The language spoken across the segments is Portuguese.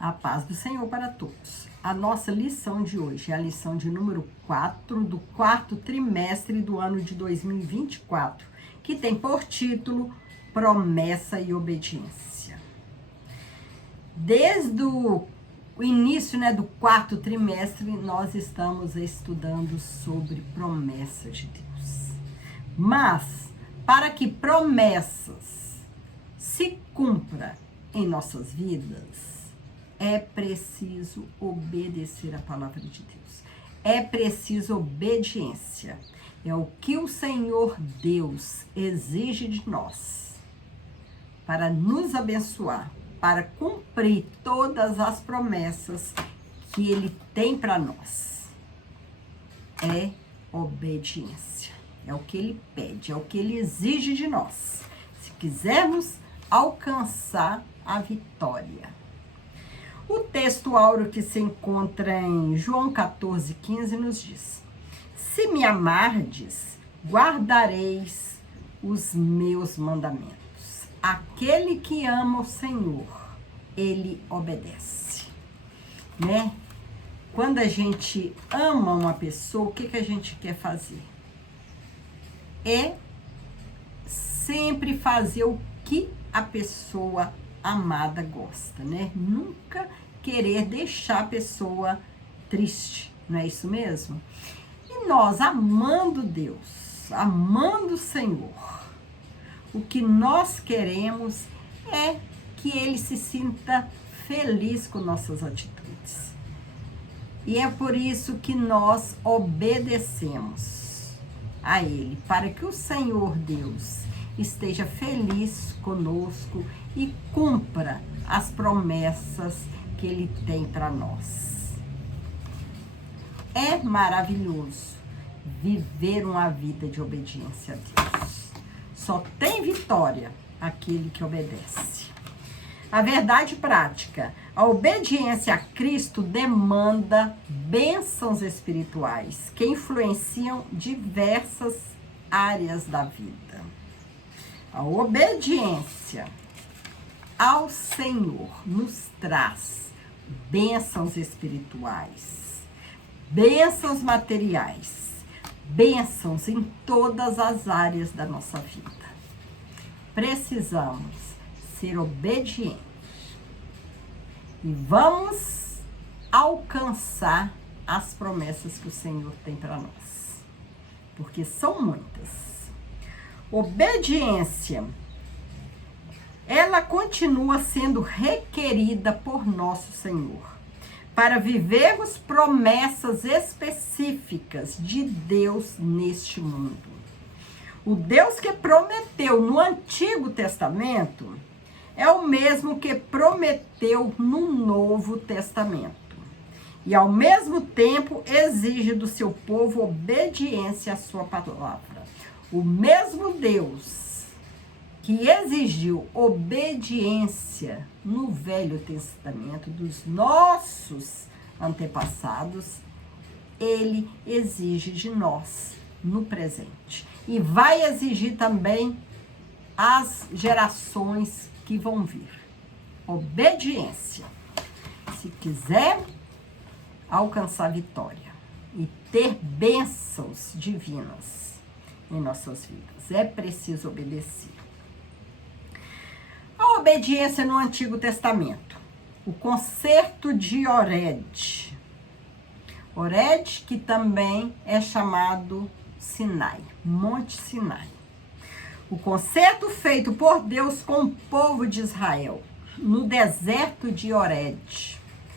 A paz do Senhor para todos. A nossa lição de hoje é a lição de número 4 do quarto trimestre do ano de 2024, que tem por título Promessa e Obediência. Desde o início do quarto trimestre, nós estamos estudando sobre promessa de Deus. Mas, para que promessas se cumpram em nossas vidas, é preciso obedecer a palavra de Deus. É preciso obediência. É o que o Senhor Deus exige de nós para nos abençoar, para cumprir todas as promessas que Ele tem para nós. É obediência. É o que Ele pede, é o que Ele exige de nós. Se quisermos alcançar a vitória. O texto áureo que se encontra em João 14,15 nos diz: se me amardes, guardareis os meus mandamentos. Aquele que ama o Senhor, ele obedece. Quando a gente ama uma pessoa, o que a gente quer fazer? É sempre fazer o que a pessoa amada gosta, Nunca querer deixar a pessoa triste, não é isso mesmo? E nós, amando Deus, amando o Senhor, o que nós queremos é que Ele se sinta feliz com nossas atitudes. E é por isso que nós obedecemos a Ele, para que o Senhor Deus esteja feliz conosco e cumpra as promessas que Ele tem para nós. É maravilhoso viver uma vida de obediência a Deus. Só tem vitória aquele que obedece. A verdade prática, a obediência a Cristo demanda bênçãos espirituais que influenciam diversas áreas da vida. A obediência ao Senhor nos traz bênçãos espirituais, bênçãos materiais, bênçãos em todas as áreas da nossa vida. Precisamos ser obedientes e vamos alcançar as promessas que o Senhor tem para nós, porque são muitas. Obediência, ela continua sendo requerida por nosso Senhor, para vivermos promessas específicas de Deus neste mundo. O Deus que prometeu no Antigo Testamento é o mesmo que prometeu no Novo Testamento. E ao mesmo tempo exige do seu povo obediência à sua palavra. O mesmo Deus que exigiu obediência no Velho Testamento dos nossos antepassados, Ele exige de nós no presente. E vai exigir também as gerações que vão vir. Obediência. Se quiser alcançar vitória e ter bênçãos divinas em nossas vidas, é preciso obedecer. A obediência no Antigo Testamento. O concerto de Horeb. Horeb, que também é chamado Sinai, Monte Sinai. O concerto feito por Deus com o povo de Israel no deserto de Horeb.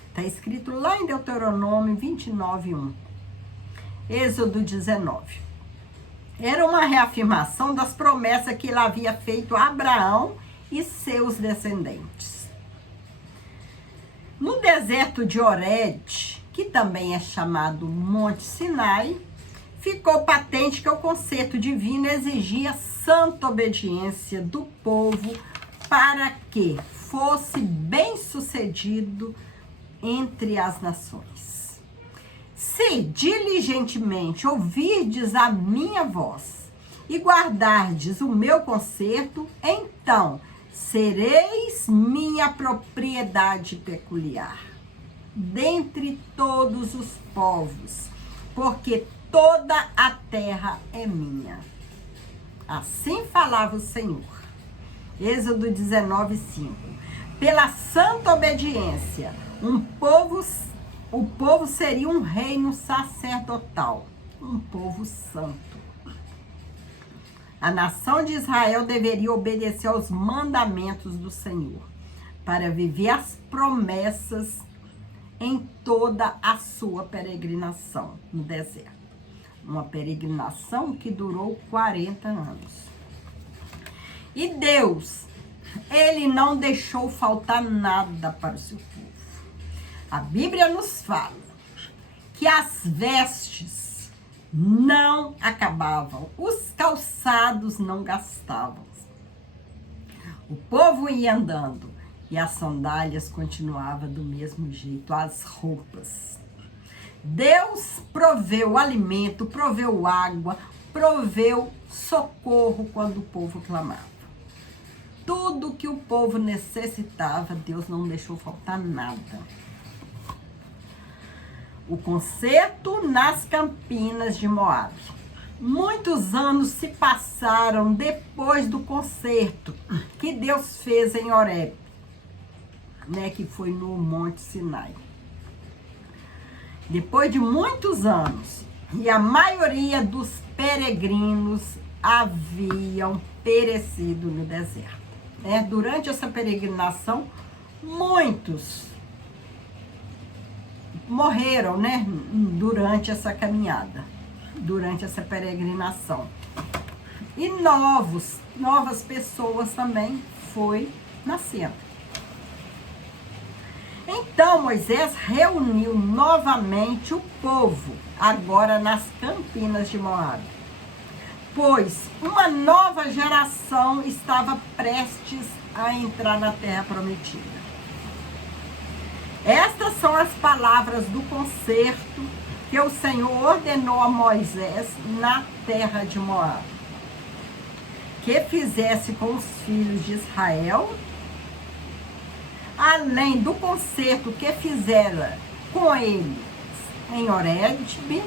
Está escrito lá em Deuteronômio 29:1. Êxodo 19. Era uma reafirmação das promessas que Ele havia feito a Abraão e seus descendentes. No deserto de Horeb, que também é chamado Monte Sinai, ficou patente que o concerto divino exigia santa obediência do povo para que fosse bem-sucedido entre as nações. Se diligentemente ouvirdes a minha voz e guardardes o meu concerto, então sereis minha propriedade peculiar, dentre todos os povos, porque toda a terra é minha. Assim falava o Senhor. Êxodo 19:5. Pela santa obediência, o povo seria um reino sacerdotal, um povo santo. A nação de Israel deveria obedecer aos mandamentos do Senhor para viver as promessas em toda a sua peregrinação no deserto. Uma peregrinação que durou 40 anos. E Deus, Ele não deixou faltar nada para o seu povo. A Bíblia nos fala que as vestes não acabavam, os calçados não gastavam. O povo ia andando e as sandálias continuavam do mesmo jeito, as roupas. Deus proveu alimento, proveu água, proveu socorro quando o povo clamava. Tudo que o povo necessitava, Deus não deixou faltar nada. O concerto nas Campinas de Moabe. Muitos anos se passaram depois do concerto que Deus fez em Horebe, que foi no Monte Sinai. Depois de muitos anos, e a maioria dos peregrinos haviam perecido no deserto. Durante essa peregrinação, muitos morreram, durante essa caminhada, durante essa peregrinação. E novas pessoas também foi nascendo. Então Moisés reuniu novamente o povo, agora nas Campinas de Moabe, pois uma nova geração estava prestes a entrar na terra prometida. Estas são as palavras do concerto que o Senhor ordenou a Moisés na terra de Moabe, que fizesse com os filhos de Israel, além do concerto que fizera com eles em Horebe.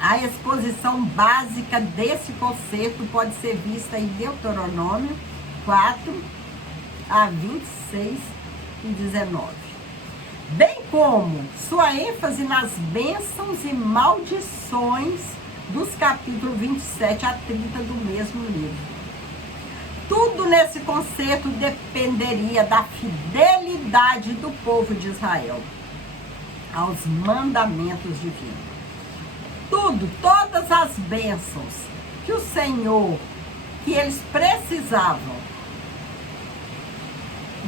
A exposição básica desse concerto pode ser vista em Deuteronômio 4, a 26 e 19. Bem como sua ênfase nas bênçãos e maldições dos capítulos 27 a 30 do mesmo livro. Tudo nesse concerto dependeria da fidelidade do povo de Israel aos mandamentos divinos. Todas as bênçãos que o Senhor, que eles precisavam,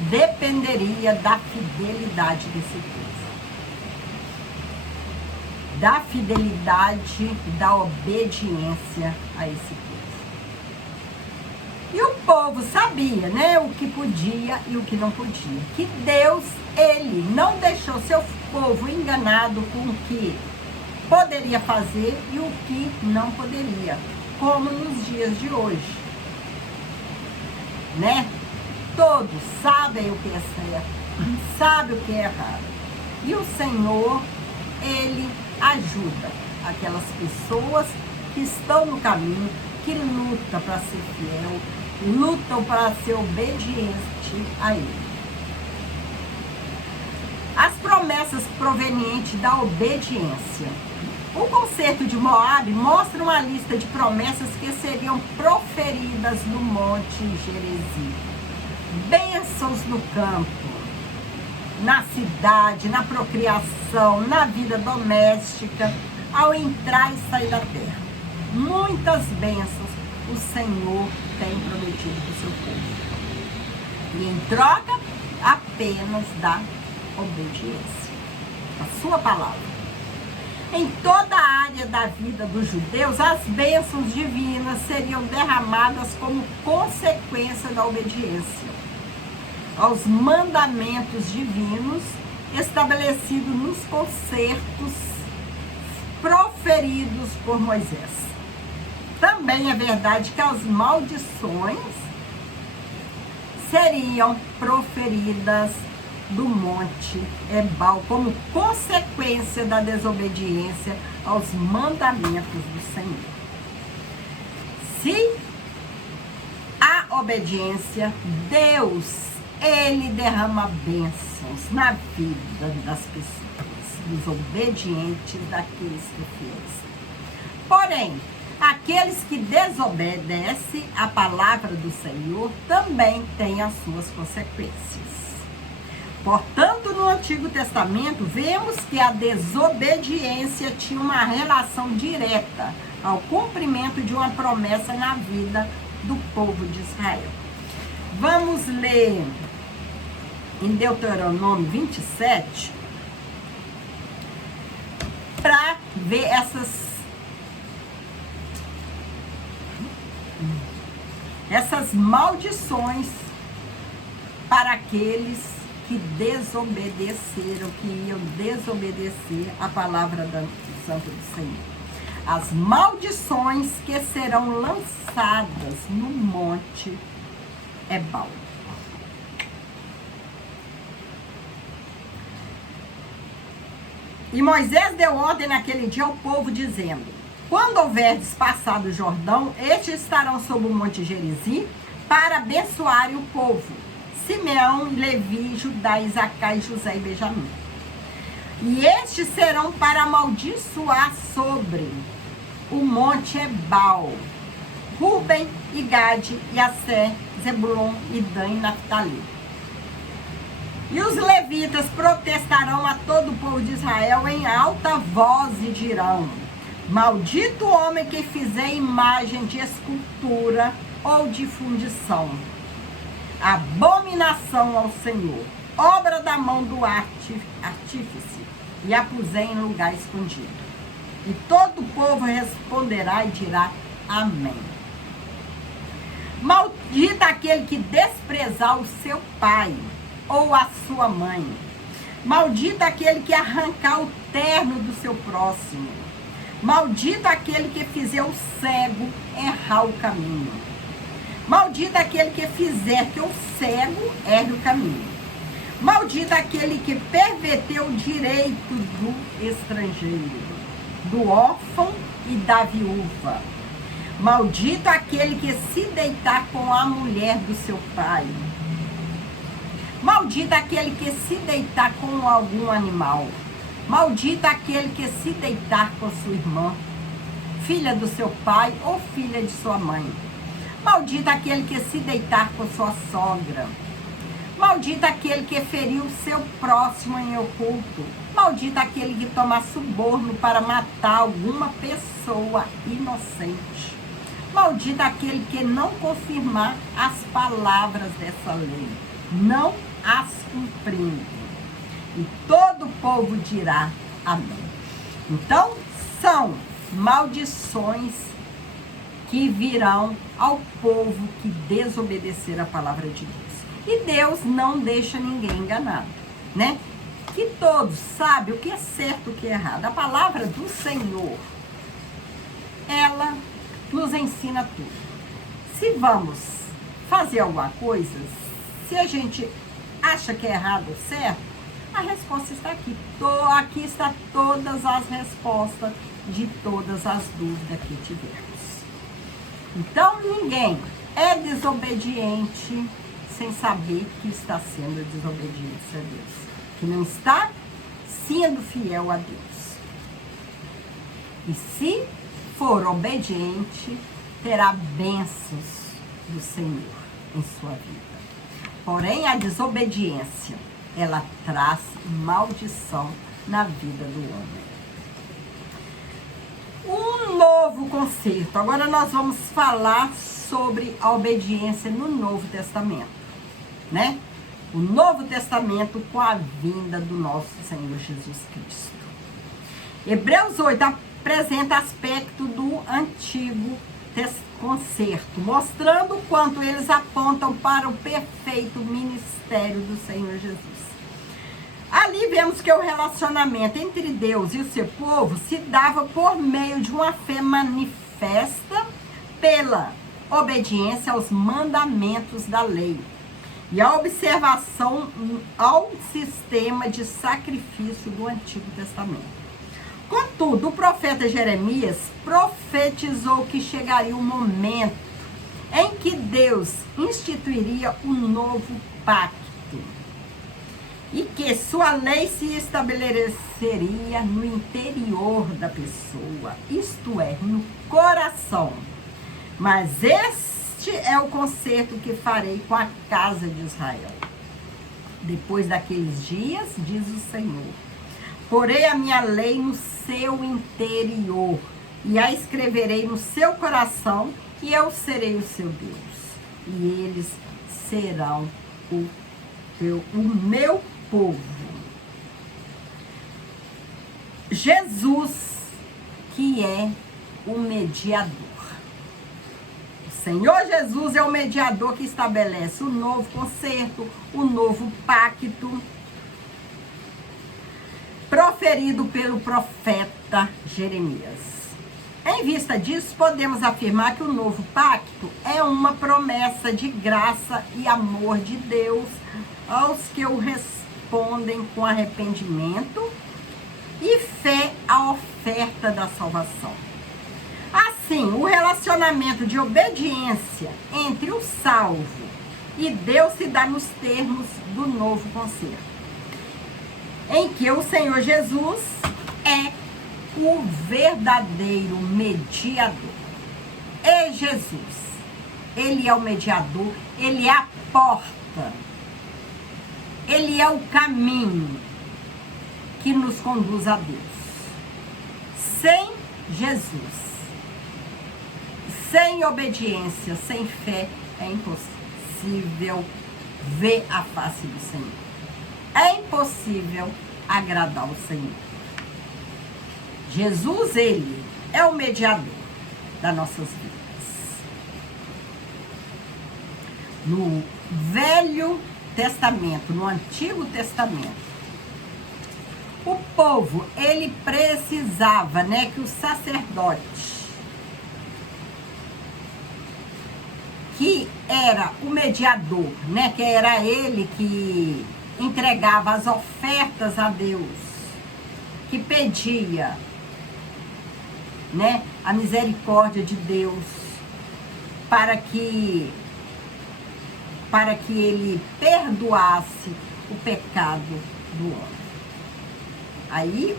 dependeria da fidelidade desse povo. Da fidelidade, da obediência a esse povo. E o povo sabia, o que podia e o que não podia. Que Deus, Ele não deixou seu povo enganado com o que poderia fazer e o que não poderia, como nos dias de hoje. Todos sabem o que é certo, sabem o que é errado. E o Senhor, Ele ajuda aquelas pessoas que estão no caminho, que lutam para ser fiel, lutam para ser obediente a Ele. As promessas provenientes da obediência. O concerto de Moabe mostra uma lista de promessas que seriam proferidas no Monte Gerizim. Bênçãos no campo, na cidade, na procriação, na vida doméstica, ao entrar e sair da terra. Muitas bênçãos o Senhor tem prometido para o seu povo. E em troca, apenas da obediência, a sua palavra. Em toda a área da vida dos judeus, as bênçãos divinas seriam derramadas como consequência da obediência aos mandamentos divinos estabelecidos nos concertos proferidos por Moisés. Também é verdade que as maldições seriam proferidas do monte Ebal, como consequência da desobediência aos mandamentos do Senhor. Se a obediência, Deus, Ele derrama bênçãos na vida das pessoas, dos obedientes, daqueles que fiéis. Porém, aqueles que desobedecem a palavra do Senhor também têm as suas consequências. Portanto, no Antigo Testamento, vemos que a desobediência tinha uma relação direta ao cumprimento de uma promessa na vida do povo de Israel. Vamos ler em Deuteronômio 27 para ver essas maldições para aqueles que desobedeceram, que iam desobedecer a palavra do Santo do Senhor. As maldições que serão lançadas no monte Ebal. E Moisés deu ordem naquele dia ao povo, dizendo: quando houverdes passado o Jordão, estes estarão sobre o monte Gerizim para abençoarem o povo. Simeão, Levi, Judá, Isacar, José e Benjamim. E estes serão para amaldiçoar sobre o monte Ebal, Ruben e Gade, e Asser, Zebulon e Dan e Naftali. E os levitas protestarão a todo o povo de Israel em alta voz e dirão: maldito o homem que fizer imagem de escultura ou de fundição, abominação ao Senhor, obra da mão do artífice, e a puser em lugar escondido. E todo o povo responderá e dirá: amém. Maldito aquele que desprezar o seu pai ou a sua mãe. Maldito aquele que arrancar o terno do seu próximo. Maldito aquele que fizer o cego errar o caminho. Maldito aquele que fizer que o cego erre o caminho. Maldito aquele que perverteu o direito do estrangeiro, do órfão e da viúva. Maldito aquele que se deitar com a mulher do seu pai. Maldito aquele que se deitar com algum animal. Maldito aquele que se deitar com sua irmã, filha do seu pai ou filha de sua mãe. Maldito aquele que se deitar com sua sogra. Maldito aquele que feriu o seu próximo em oculto. Maldito aquele que toma suborno para matar alguma pessoa inocente. Maldito aquele que não confirmar as palavras dessa lei, não as cumprindo. E todo o povo dirá amém. Então, são maldições que virão ao povo que desobedecer a palavra de Deus. E Deus não deixa ninguém enganado, né? Que todos sabem o que é certo e o que é errado. A palavra do Senhor, ela nos ensina tudo. Se vamos fazer alguma coisa, se a gente acha que é errado ou certo, a resposta está aqui. Aqui está todas as respostas de todas as dúvidas que tivermos. Então, ninguém é desobediente sem saber que está sendo desobediente a Deus, que não está sendo fiel a Deus. E se for obediente, terá bênçãos do Senhor em sua vida. Porém, a desobediência, ela traz maldição na vida do homem. Um novo concerto. Agora nós vamos falar sobre a obediência no Novo Testamento, né? O Novo Testamento com a vinda do nosso Senhor Jesus Cristo. Hebreus 8 apresenta aspecto do Antigo Concerto, mostrando o quanto eles apontam para o perfeito ministério do Senhor Jesus. Ali vemos que o relacionamento entre Deus e o seu povo se dava por meio de uma fé manifesta pela obediência aos mandamentos da lei. e a observação ao sistema de sacrifício do Antigo Testamento. Contudo, o profeta Jeremias profetizou que chegaria um momento em que Deus instituiria um novo pacto e que sua lei se estabeleceria no interior da pessoa, isto é, no coração. Mas este é o concerto que farei com a casa de Israel. Depois daqueles dias, diz o Senhor, porei a minha lei no seu interior e a escreverei no seu coração, e eu serei o seu Deus, e eles serão o meu povo. Jesus, que é o mediador. O Senhor Jesus é o mediador que estabelece o novo concerto, o novo pacto, proferido pelo profeta Jeremias. Em vista disso, podemos afirmar que o novo pacto é uma promessa de graça e amor de Deus aos que o respondem com arrependimento e fé à oferta da salvação. Assim, o relacionamento de obediência entre o salvo e Deus se dá nos termos do novo concerto, em que o Senhor Jesus é o verdadeiro mediador. É Jesus. Ele é o mediador, ele é a porta. Ele é o caminho que nos conduz a Deus. Sem Jesus, sem obediência, sem fé, é impossível ver a face do Senhor. É impossível agradar o Senhor. Jesus, ele é o mediador das nossas vidas. No Velho Testamento, no Antigo Testamento, o povo, ele precisava, que o sacerdote, que era o mediador, que era ele que entregava as ofertas a Deus, que pedia, a misericórdia de Deus para que ele perdoasse o pecado do homem. Aí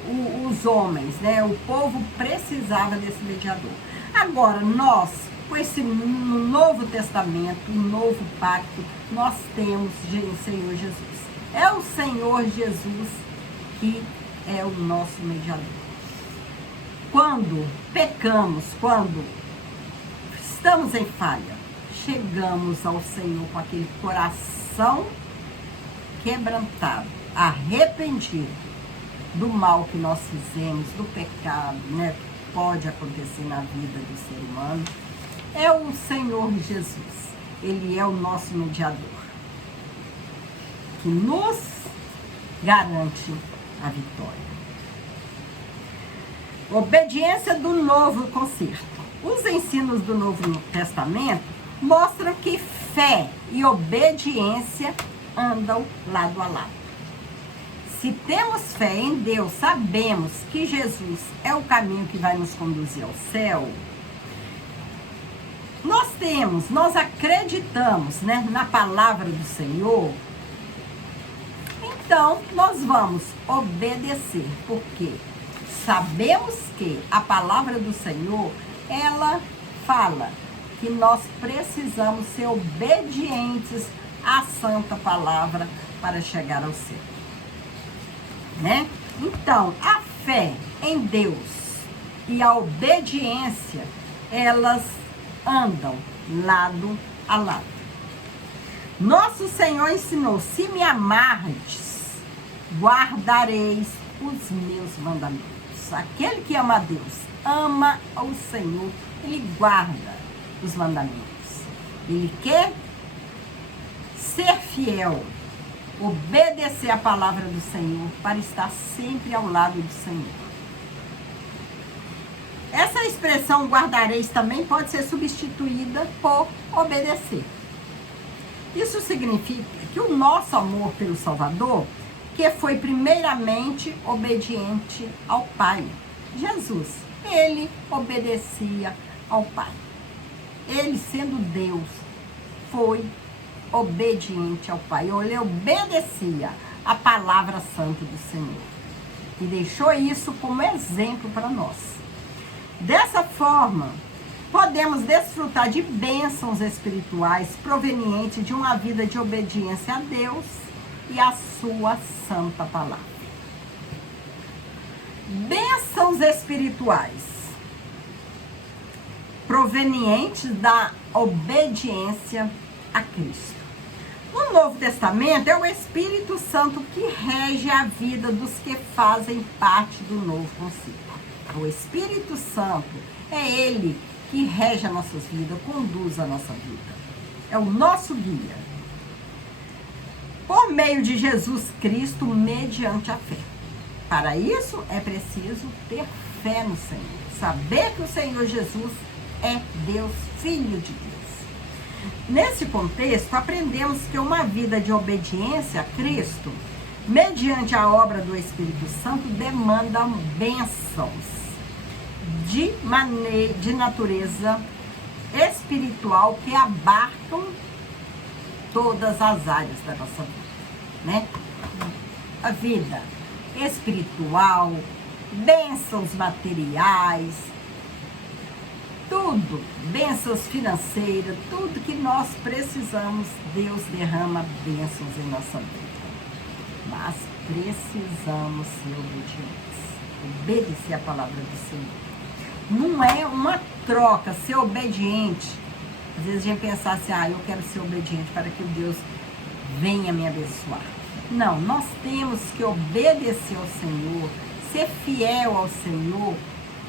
os homens, o povo precisava desse mediador. Agora, nós, com esse Novo Testamento, o novo pacto, nós temos o Senhor Jesus. É o Senhor Jesus que é o nosso mediador. Quando pecamos, quando estamos em falha, chegamos ao Senhor com aquele coração quebrantado, arrependido do mal que nós fizemos, do pecado, que pode acontecer na vida do ser humano. É o Senhor Jesus. Ele é o nosso mediador, que nos garante a vitória. Obediência do novo concerto. Os ensinos do Novo Testamento mostram que fé e obediência andam lado a lado. Se temos fé em Deus, sabemos que Jesus é o caminho que vai nos conduzir ao céu. Nós acreditamos, na palavra do Senhor. Então, nós vamos obedecer, porque sabemos que a palavra do Senhor, ela fala que nós precisamos ser obedientes à santa palavra para chegar ao céu. Então, a fé em Deus e a obediência, elas andam lado a lado. Nosso Senhor ensinou: se me amardes, guardareis os meus mandamentos. Aquele que ama a Deus, ama ao Senhor, ele guarda os mandamentos. Ele quer ser fiel, obedecer a palavra do Senhor para estar sempre ao lado do Senhor. Essa expressão guardareis também pode ser substituída por obedecer. Isso significa que o nosso amor pelo Salvador, que foi primeiramente obediente ao Pai. Jesus, ele obedecia ao Pai. Ele, sendo Deus, foi obediente ao Pai. Ele obedecia a palavra santa do Senhor. E deixou isso como exemplo para nós. Dessa forma, podemos desfrutar de bênçãos espirituais provenientes de uma vida de obediência a Deus e a sua santa palavra. Bênçãos espirituais provenientes da obediência a Cristo. No Novo Testamento é o Espírito Santo que rege a vida dos que fazem parte do novo concílio. O Espírito Santo é ele que rege as nossas vidas, conduz a nossa vida. É o nosso guia. Por meio de Jesus Cristo, mediante a fé. Para isso, é preciso ter fé no Senhor. Saber que o Senhor Jesus é Deus, Filho de Deus. Nesse contexto, aprendemos que uma vida de obediência a Cristo, mediante a obra do Espírito Santo, demanda bênçãos de natureza espiritual que abarcam todas as áreas da nossa vida, né? A vida espiritual, bênçãos materiais, tudo, bênçãos financeiras, tudo que nós precisamos, Deus derrama bênçãos em nossa vida. Mas precisamos ser obedientes, obedecer a palavra do Senhor. Não é uma troca, ser obediente. Às vezes a gente pensa assim, eu quero ser obediente para que Deus venha me abençoar. Não, nós temos que obedecer ao Senhor, ser fiel ao Senhor,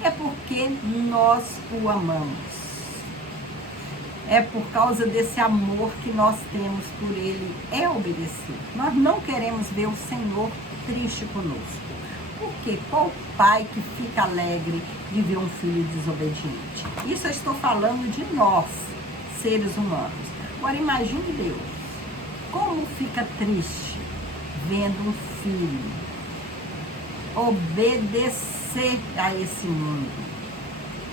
é porque nós o amamos. É por causa desse amor que nós temos por Ele, é obedecer. Nós não queremos ver o Senhor triste conosco. Porque qual pai que fica alegre de ver um filho desobediente? Isso eu estou falando de nós, seres humanos. Agora imagine Deus, como fica triste vendo um filho obedecer a esse mundo,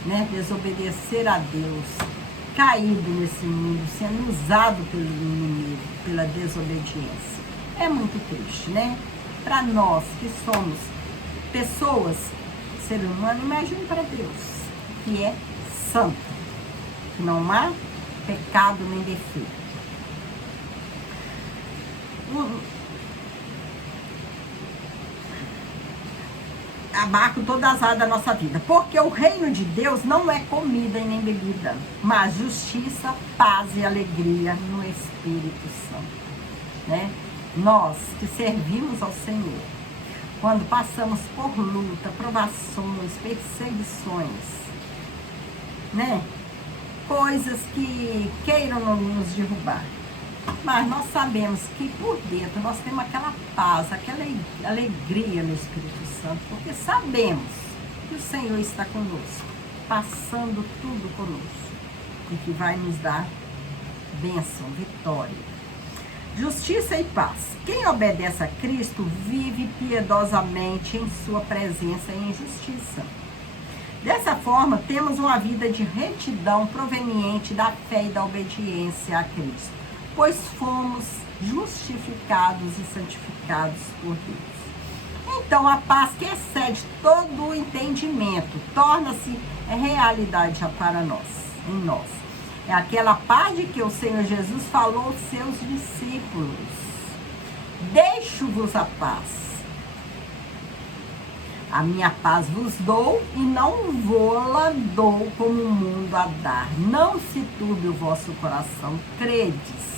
né? Desobedecer a Deus, caído nesse mundo, sendo usado pelo inimigo, pela desobediência. É muito triste, né? Para nós que somos pessoas, ser humano, imagine para Deus, que é santo, que não há pecado nem defeito. Abarca todas as áreas da nossa vida, porque o reino de Deus não é comida e nem bebida, mas justiça, paz e alegria no Espírito Santo, né? Nós que servimos ao Senhor, quando passamos por luta, provações, perseguições, né? Coisas que queiram nos derrubar. Mas nós sabemos que por dentro nós temos aquela paz, aquela alegria no Espírito Santo, porque sabemos que o Senhor está conosco, passando tudo conosco, e que vai nos dar bênção, vitória. Justiça e paz. Quem obedece a Cristo vive piedosamente em sua presença e em justiça. Dessa forma, temos uma vida de retidão proveniente da fé e da obediência a Cristo, pois fomos justificados e santificados por Deus. Então, a paz que excede todo o entendimento torna-se realidade para nós, em nós. É aquela paz de que o Senhor Jesus falou aos seus discípulos. Deixo-vos a paz. A minha paz vos dou e não vou-la dou como o mundo a dar. Não se turbe o vosso coração, credes.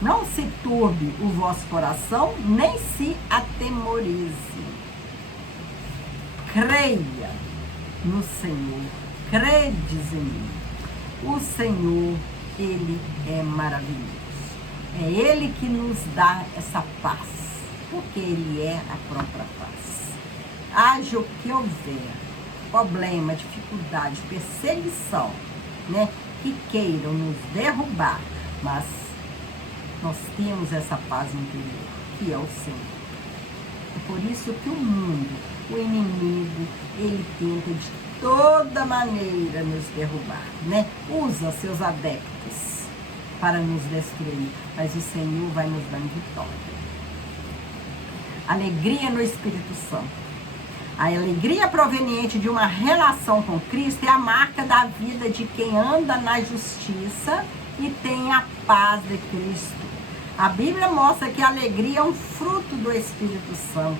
Não se turbe o vosso coração, nem se atemorize. Creia no Senhor. Credes em mim. O Senhor, Ele é maravilhoso. É Ele que nos dá essa paz, porque Ele é a própria paz. Haja o que houver, problema, dificuldade, perseguição, né, que queiram nos derrubar, mas nós temos essa paz interior, que é o Senhor. É por isso que o mundo, o inimigo, ele tenta de toda maneira nos derrubar, né? Usa seus adeptos para nos destruir, mas o Senhor vai nos dar vitória. Alegria no Espírito Santo. A alegria proveniente de uma relação com Cristo é a marca da vida de quem anda na justiça e tem a paz de Cristo. A Bíblia mostra que a alegria é um fruto do Espírito Santo.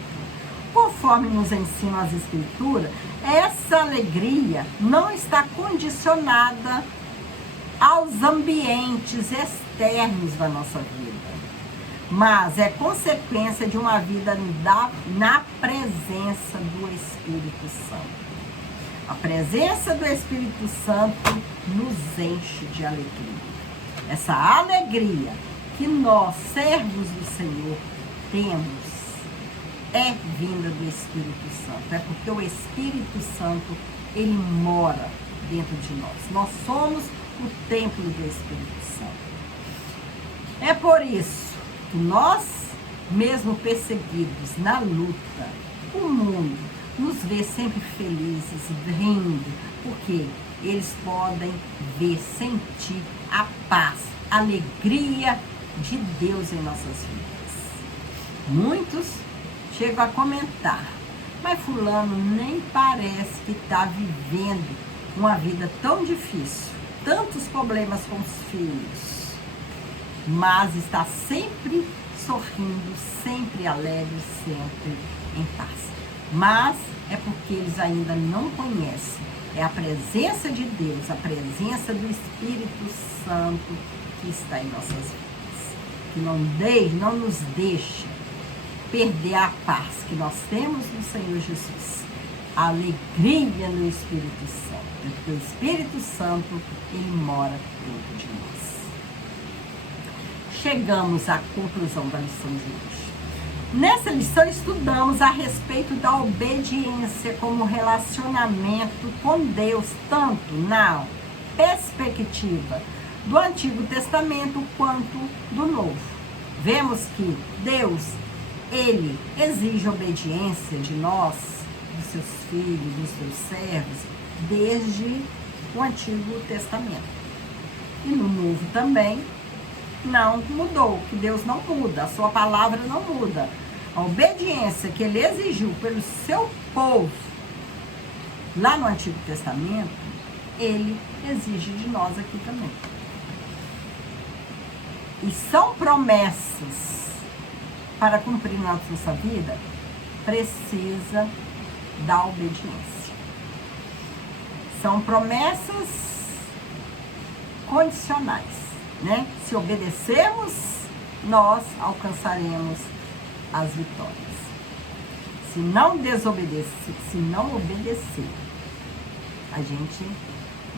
Conforme nos ensinam as Escrituras, essa alegria não está condicionada aos ambientes externos da nossa vida, mas é consequência de uma vida na presença do Espírito Santo. A presença do Espírito Santo nos enche de alegria. Essa alegria que nós, servos do Senhor, temos é vinda do Espírito Santo. É porque o Espírito Santo, ele mora dentro de nós. Nós somos o templo do Espírito Santo. É por isso que nós, mesmo perseguidos na luta, o mundo nos vê sempre felizes, rindo, porque eles podem ver, sentir a paz, a alegria de Deus em nossas vidas. Muitos chegam a comentar, mas fulano nem parece que está vivendo uma vida tão difícil, tantos problemas com os filhos, mas está sempre sorrindo, sempre alegre, sempre em paz. Mas é porque eles ainda não conhecem. É a presença de Deus, a presença do Espírito Santo que está em nossas vidas. Que não nos deixa perder a paz que nós temos no Senhor Jesus. A alegria no Espírito Santo. Porque o Espírito Santo, ele mora dentro de nós. Chegamos à conclusão da lição de hoje. Nessa lição estudamos a respeito da obediência como relacionamento com Deus, tanto na perspectiva do Antigo Testamento quanto do Novo. Vemos que Deus, ele exige obediência de nós, dos seus filhos, dos seus servos, desde o Antigo Testamento. E no Novo também não mudou, que Deus não muda, a sua palavra não muda. A obediência que ele exigiu pelo seu povo lá no Antigo Testamento, ele exige de nós aqui também. E são promessas para cumprir na nossa vida, precisa da obediência. São promessas condicionais, né? Se obedecermos, nós alcançaremos as vitórias. Se não desobedecer, se não obedecer, a gente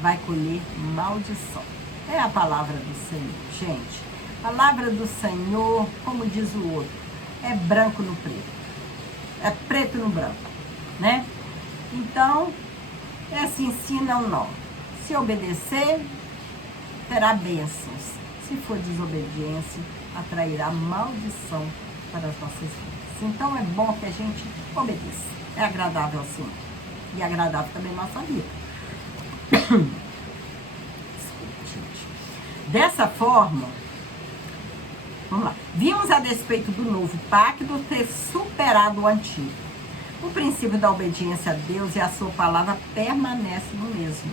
vai colher maldição. É a palavra do Senhor, gente. A palavra do Senhor, como diz o outro, é branco no preto. É preto no branco, né? Então, é assim, sim, não, não. Se obedecer, terá bênçãos. Se for desobediência, atrairá maldição para as nossas vidas. Então, é bom que a gente obedeça. É agradável ao Senhor. E é agradável também à nossa vida. Desculpa, gente. Dessa forma, vamos lá. Vimos a despeito do novo pacto ter superado o antigo. O princípio da obediência a Deus e a sua palavra permanece no mesmo.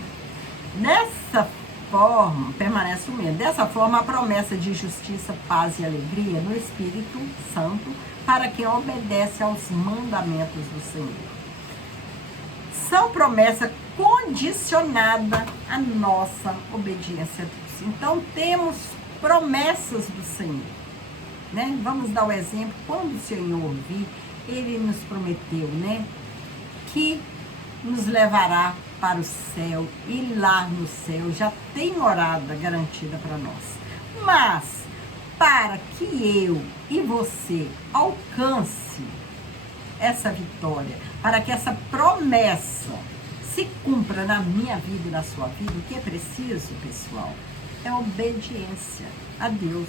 Dessa forma, permanece o mesmo. Dessa forma, a promessa de justiça, paz e alegria no Espírito Santo para quem obedece aos mandamentos do Senhor. São promessa condicionada à nossa obediência a Deus. Então, temos promessas do Senhor. Né? Vamos dar o exemplo, quando o Senhor vir, ele nos prometeu, né, que nos levará para o céu, e lá no céu já tem morada garantida para nós. Mas, para que eu e você alcance essa vitória, para que essa promessa se cumpra na minha vida e na sua vida, o que é preciso, pessoal, é obediência a Deus.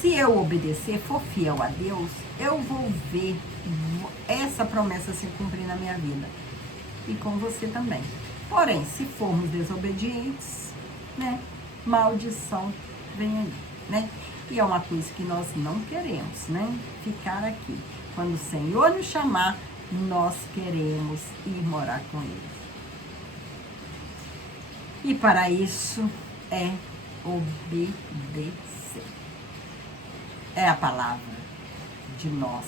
Se eu obedecer, for fiel a Deus, eu vou ver essa promessa se cumprir na minha vida. E com você também. Porém, se formos desobedientes, né, maldição vem aí, né? E é uma coisa que nós não queremos, né? Ficar aqui. Quando o Senhor nos chamar, nós queremos ir morar com Ele. E para isso é obedecer. É a palavra de nós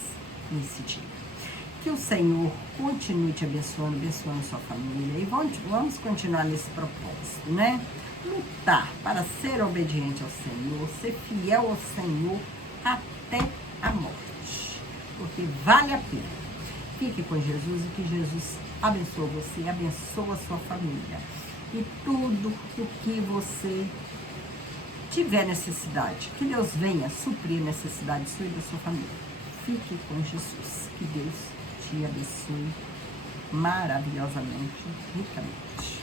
nesse dia. Que o Senhor continue te abençoando, abençoando sua família. E vamos continuar nesse propósito, né? Lutar para ser obediente ao Senhor, ser fiel ao Senhor até a morte. Porque vale a pena. Fique com Jesus e que Jesus abençoe você, abençoe a sua família. E tudo o que você tiver necessidade, que Deus venha suprir a necessidade sua e da sua família. Fique com Jesus. Que Deus te abençoe maravilhosamente, ricamente.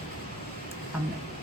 Amém.